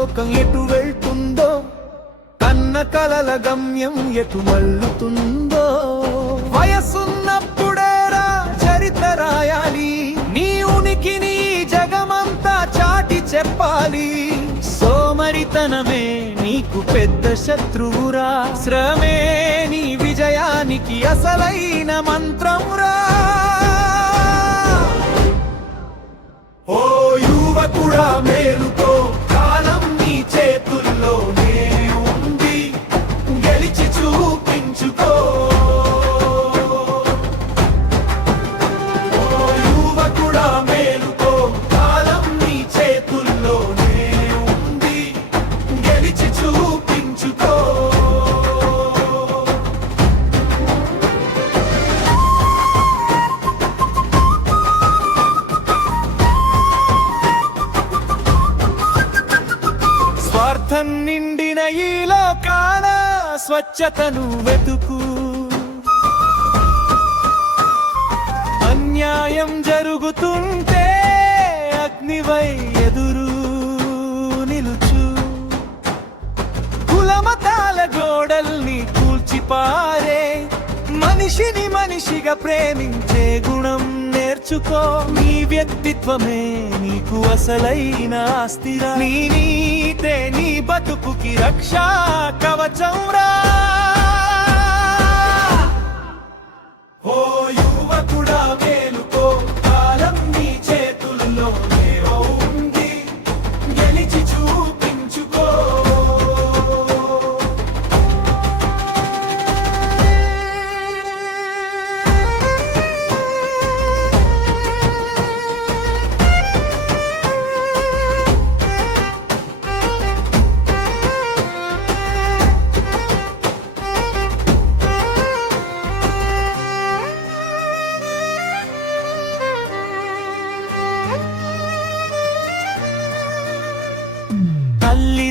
లోకం ఎటు వెళ్తుందో కన్న కలల గమ్యం ఎటు మల్లుతుందో వయసున్నప్పుడేరా చరిత్ర రాయాలి నీ ఉనికిని జగమంతా చాటి చెప్పాలి. సోమరితనమే నీకు పెద్ద శత్రువురా శ్రమే నీ విజయానికి అసలైన మంత్రమురా. స్వార్థం నిండిన ఈ లోకాల స్వచ్ఛతను వెతుకు. అన్యాయం జరుగుతుంటే అగ్నివై ఎదురు నిలుచు. కులమతాల గోడల్ని కూల్చిపారే మనిషిని మనిషిగా ప్రేమించే గుణ నేర్చుకో. నీ వ్యక్తిత్వమే నీకు అసలైన ఆస్తిరా. నీ నీతే నీ బతుకుకి రక్ష కవచం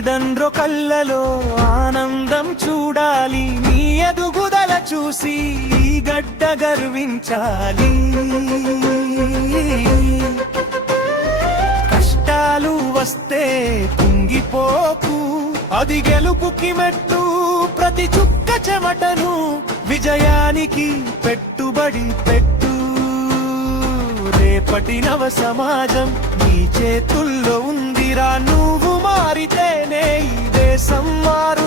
తల్లిదండ్రు కళ్ళలో ఆనందం చూడాలి నీ ఎదుగుదల చూసి గడ్డ గర్వించాలి. కష్టాలు వస్తే కుంగిపోకు అది గెలుపుకి మెట్టు ప్రతి చుక్క చెమటను విజయానికి పెట్టుబడి పెట్టు. రేపటి నవ సమాజం నీ చేతుల్లో ఉందిరా మారితేనే ఈ దేశం మారు